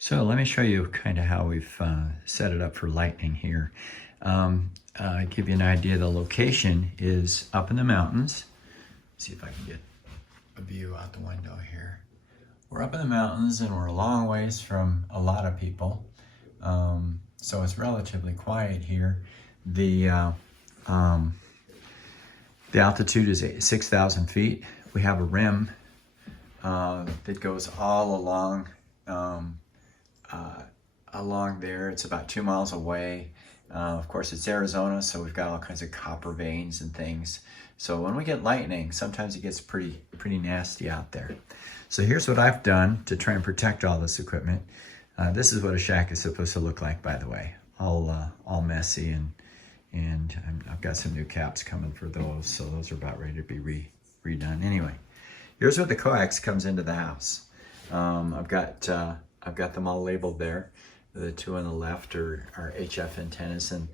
So let me show you kind of how we've set it up for lightning here. Give you an idea, the location is up in the mountains. Let's see if I can get a view out the window here. We're up in the mountains and we're a long ways from a lot of people. So it's relatively quiet here. The altitude is 6,000 feet. We have a rim that goes all along along there. It's about 2 miles away. Of course, it's Arizona, so we've got all kinds of copper veins and things. So when we get lightning, sometimes it gets pretty nasty out there. So here's what I've done to try and protect all this equipment. This is what a shack is supposed to look like, by the way, all messy, and I've got some new caps coming for those, so those are about ready to be redone. Anyway, here's where the coax comes into the house. I've got them all labeled there. The two on the left are Vhf antennas, and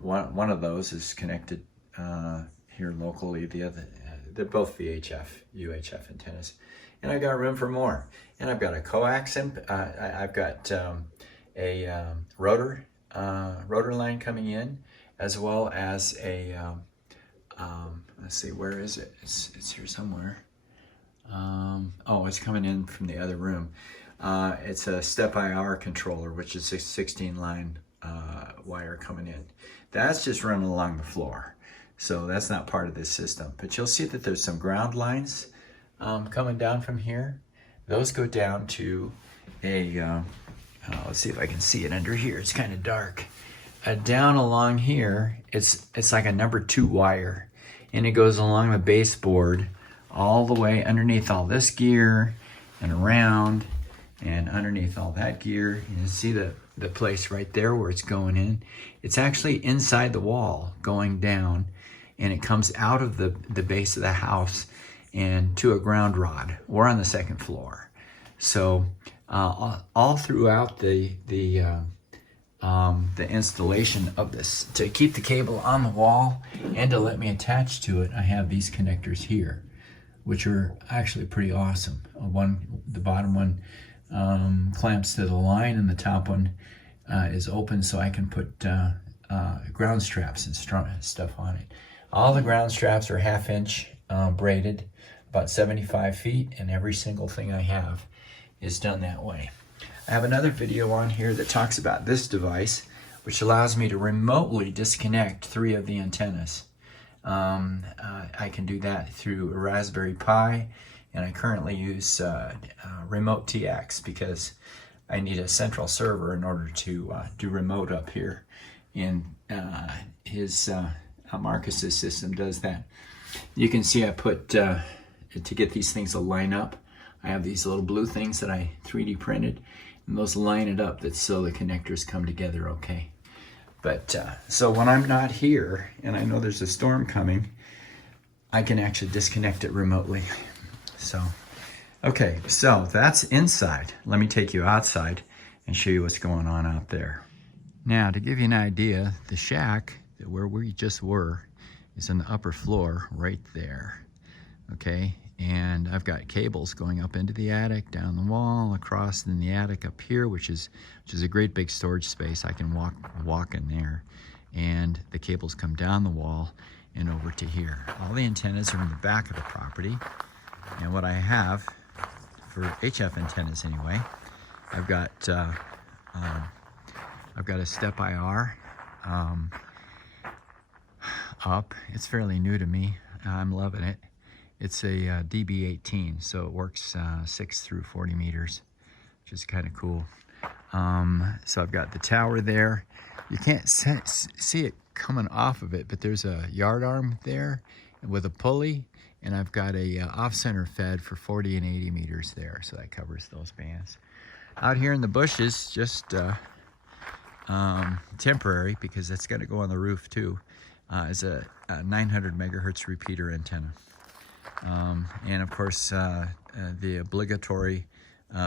one of those is connected here locally. The other, they're both Vhf UHF antennas, and I've got room for more. And I've got a coax, and I've got a rotor line coming in, as well as a let's see, where is it? It's here somewhere. Oh, it's coming in from the other room. It's a step IR controller, which is a 16 line wire coming in. That's just running along the floor, so that's not part of this system. But you'll see that there's some ground lines coming down from here. Those go down to a let's see if I can see it under here. It's kind of dark. Down along here, it's like a number 2 wire, and it goes along the baseboard all the way underneath all this gear and around and underneath all that gear. You can see the place right there where it's going in. It's actually inside the wall going down, and it comes out of the base of the house and to a ground rod. We're on the 2nd floor. So all throughout the installation of this, to keep the cable on the wall and to let me attach to it, I have these connectors here, which are actually pretty awesome. The bottom one clamps to the line, and the top one is open, so I can put ground straps and stuff on it. All the ground straps are 1/2 inch braided, about 75 feet, and every single thing I have is done that way. I have another video on here that talks about this device, which allows me to remotely disconnect 3 of the antennas. I can do that through a Raspberry Pi, and I currently use Remote TX because I need a central server in order to do remote up here. And Marcus's system does that. You can see I put, to get these things to line up, I have these little blue things that I 3D printed, and those line it up so the connectors come together okay. But so when I'm not here and I know there's a storm coming, I can actually disconnect it remotely. So, okay, so that's inside. Let me take you outside and show you what's going on out there. Now, to give you an idea, the shack where we just were is on the upper floor right there. Okay, and I've got cables going up into the attic, down the wall, across in the attic up here, which is a great big storage space. I can walk in there, and the cables come down the wall and over to here. All the antennas are in the back of the property, and what I have for Vhf antennas anyway, I've got a step IR up. It's fairly new to me. I'm loving it. It's a DB18, so it works 6 through 40 meters, which is kind of cool. So I've got the tower there. You can't see it coming off of it, but there's a yard arm there with a pulley, and I've got a off-center fed for 40 and 80 meters there, so that covers those bands. Out here in the bushes, just temporary, because it's got to go on the roof too, is a 900 megahertz repeater antenna. And of course, the obligatory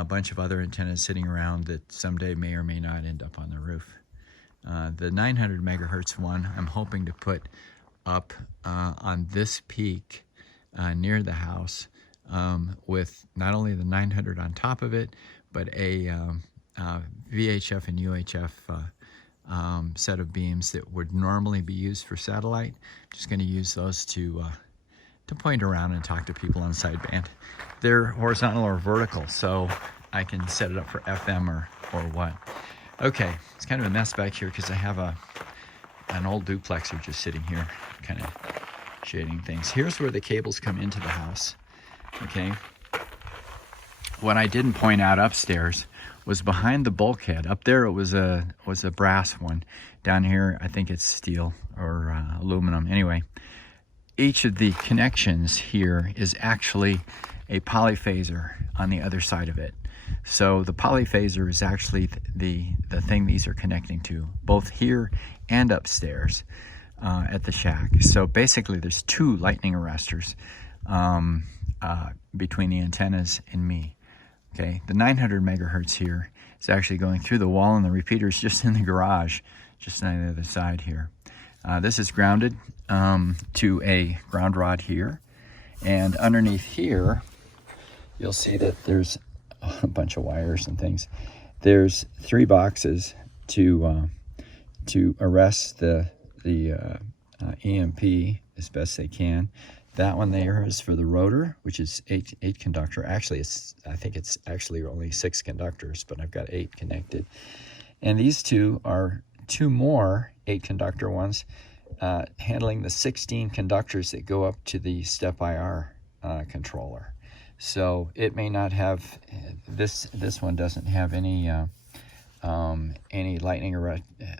bunch of other antennas sitting around that someday may or may not end up on the roof. The 900 megahertz one, I'm hoping to put up on this peak near the house with not only the 900 on top of it, but a VHF and UHF set of beams that would normally be used for satellite. I'm just going to use those to point around and talk to people on sideband. They're horizontal or vertical, so I can set it up for FM or what. Okay, it's kind of a mess back here because I have an old duplexer just sitting here, kind of shading things. Here's where the cables come into the house. Okay. What I didn't point out upstairs was behind the bulkhead. Up there it was a brass one. Down here I think it's steel or aluminum. Anyway, each of the connections here is actually a polyphaser on the other side of it. So the polyphaser is actually the thing these are connecting to, both here and upstairs at the shack. So basically there's two lightning arresters between the antennas and me. Okay, the 900 megahertz here is actually going through the wall, and the repeater is just in the garage, just on the other side here. This is grounded to a ground rod here, and underneath here you'll see that there's a bunch of wires and things. There's 3 boxes to arrest the EMP as best they can. That one there is for the rotor, which is eight conductor. Actually, I think it's actually only 6 conductors, but I've got 8 connected. And these two are 2 more 8 conductor ones, handling the 16 conductors that go up to the step IR controller. So it may not have, this one doesn't have any lightning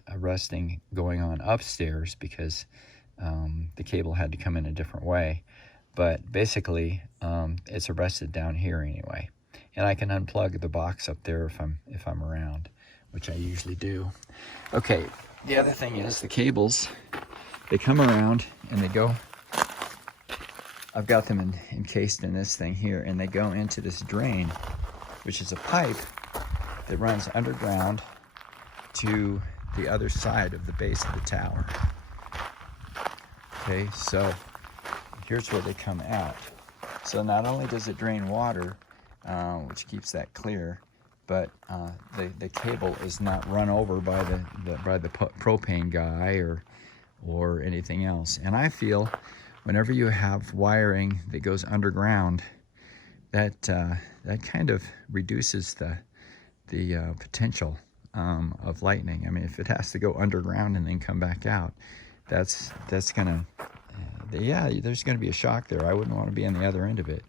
arresting going on upstairs because the cable had to come in a different way. But basically it's arrested down here anyway, and I can unplug the box up there if I'm around, which I usually do. Okay, the other thing is the cables, they come around and they go, I've got them encased in this thing here, and they go into this drain, which is a pipe that runs underground to the other side of the base of the tower. Okay, so here's where they come out. So not only does it drain water, which keeps that clear, but the cable is not run over by the propane guy or anything else. And I feel whenever you have wiring that goes underground, that kind of reduces the potential of lightning. I mean, if it has to go underground and then come back out, that's gonna, there's gonna be a shock there. I wouldn't want to be on the other end of it,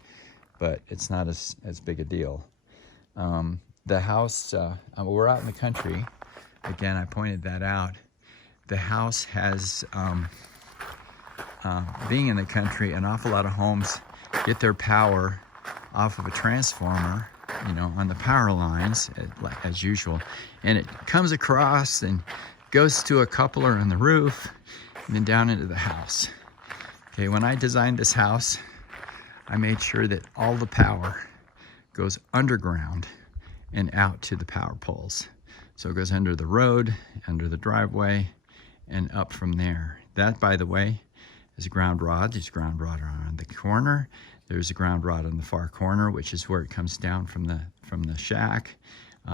but it's not as big a deal. The house, we're out in the country. Again, I pointed that out. The house has, being in the country, an awful lot of homes get their power off of a transformer, on the power lines, as usual. And it comes across and goes to a coupler on the roof and then down into the house. Okay, when I designed this house, I made sure that all the power goes underground and out to the power poles. So it goes under the road, under the driveway, and up from there. That, by the way, is a ground rod. There's a ground rod on the corner. There's a ground rod on the far corner, which is where it comes down from the shack.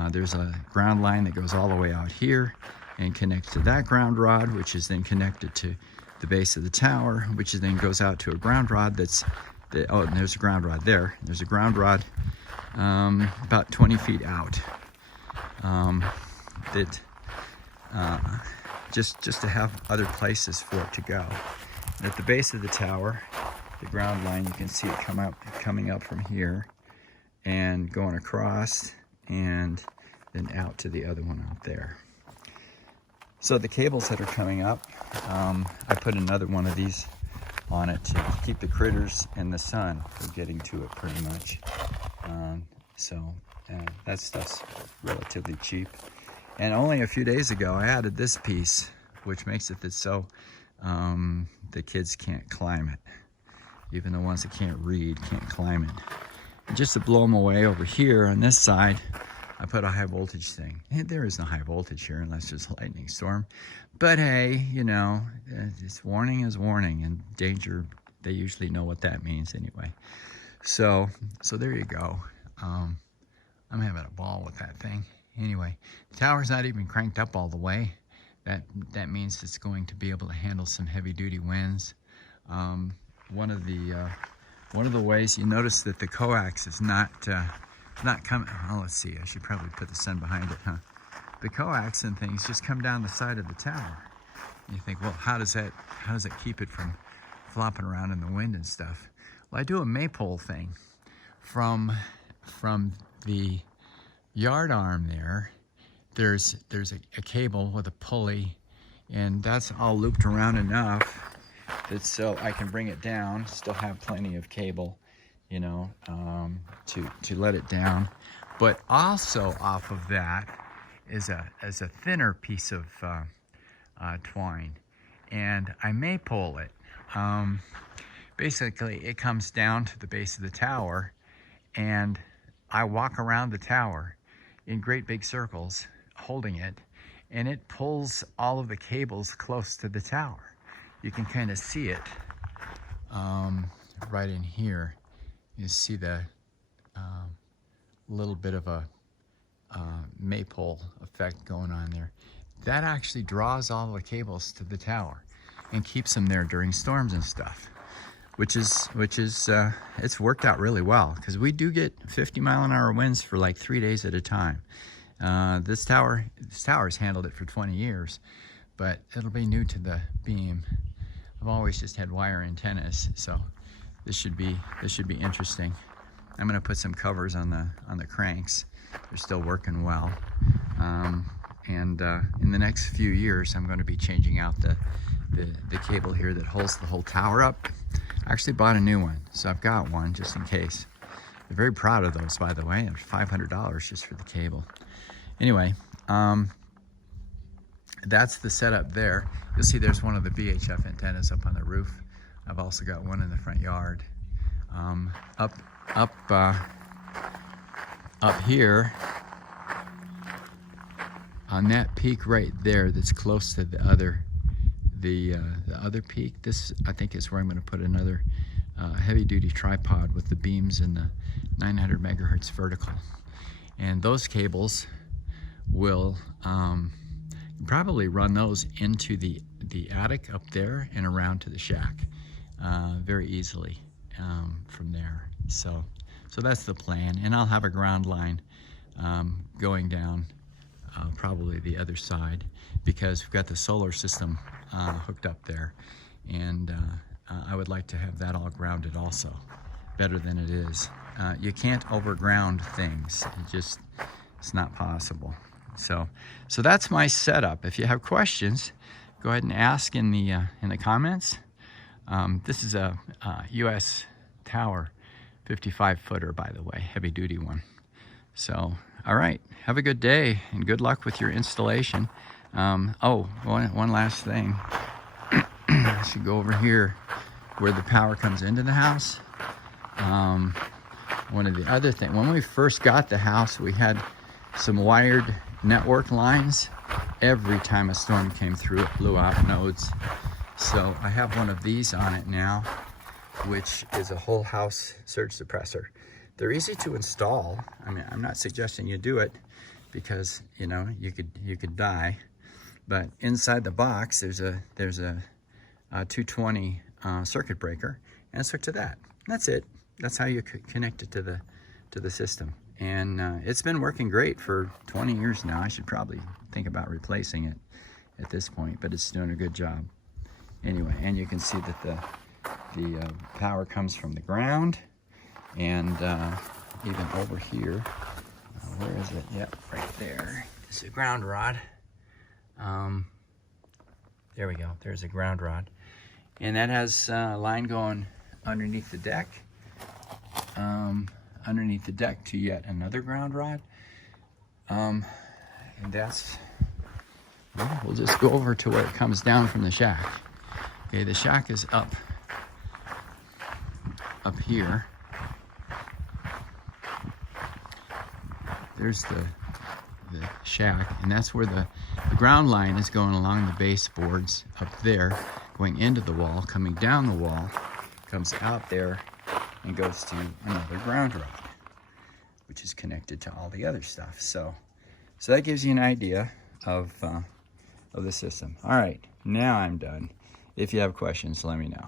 There's a ground line that goes all the way out here and connects to that ground rod, which is then connected to the base of the tower, which then goes out to a ground rod oh, and there's a ground rod there. There's a ground rod about 20 feet out just to have other places for it to go. And at the base of the tower, the ground line, you can see it coming up from here and going across and then out to the other one out there. So the cables that are coming up, I put another one of these on it to keep the critters and the sun from getting to it pretty much. That stuff's relatively cheap. And only a few days ago, I added this piece, which makes it so the kids can't climb it. Even the ones that can't read can't climb it. And just to blow them away over here on this side, I put a high voltage thing. And there is no high voltage here unless there's a lightning storm. But hey, it's warning is warning, and danger, they usually know what that means anyway. So there you go. I'm having a ball with that thing. Anyway, the tower's not even cranked up all the way. That means it's going to be able to handle some heavy-duty winds. One of the ways you notice that the coax is not coming. Oh, let's see. I should probably put the sun behind it, huh? The coax and things just come down the side of the tower. And you think, well, how does that keep it from flopping around in the wind and stuff? Well, I do a maypole thing from the yard arm there. There's a cable with a pulley, and that's all looped around enough that so I can bring it down, still have plenty of cable, you know, to let it down. But also off of that is a thinner piece of twine, and I maypole it. Basically, it comes down to the base of the tower, and I walk around the tower in great big circles holding it, and it pulls all of the cables close to the tower. You can kind of see it right in here. You see the little bit of a maypole effect going on there. That actually draws all the cables to the tower and keeps them there during storms and stuff, which is it's worked out really well, because we do get 50-mile-an-hour winds for like 3 days at a time. This tower's handled it for 20 years, but it'll be new to the beam. I've always just had wire antennas, so this should be interesting. I'm going to put some covers on the cranks. They're still working well, and in the next few years, I'm going to be changing out the cable here that holds the whole tower up. I actually bought a new one, so I've got one just in case. I'm very proud of those, by the way. They're $500 just for the cable. Anyway, that's the setup there. You'll see there's one of the Vhf antennas up on the roof. I've also got one in the front yard. Up here on that peak right there, that's close to the other peak. This, I think, is where I'm going to put another heavy-duty tripod with the beams in the 900 megahertz vertical, and those cables will probably run those into the attic up there and around to the shack very easily from there. So that's the plan, and I'll have a ground line going down probably the other side, because we've got the solar system hooked up there, and I would like to have that all grounded also, better than it is. You can't overground things. It's not possible. So that's my setup. If you have questions, go ahead and ask in the comments. This is a US tower, 55-footer, by the way, heavy duty one. So, all right, have a good day and good luck with your installation. One last thing. I should go over here where the power comes into the house. One of the other things, when we first got the house, we had some wired network lines. Every time a storm came through, it blew out nodes. So I have one of these on it now, which is a whole house surge suppressor. They're easy to install. I mean, I'm not suggesting you do it, because you know you could die. But inside the box, there's a 220 circuit breaker, and it's hooked to that. That's it. That's how you connect it to the system. And it's been working great for 20 years now. I should probably think about replacing it at this point, but it's doing a good job. Anyway, and you can see that the power comes from the ground, and even over here, where is it? Yep, right there. This is a ground rod. There we go. There's a ground rod, and that has a line going underneath the deck. Underneath the deck to yet another ground rod. And that's, well, we'll just go over to where it comes down from the shack. Okay, the shack is up here. There's the shack, and that's where the ground line is going along the baseboards up there, going into the wall, coming down the wall, comes out there, and goes to another ground rod, which is connected to all the other stuff. So So that gives you an idea of the system. All right, now I'm done. If you have questions, let me know.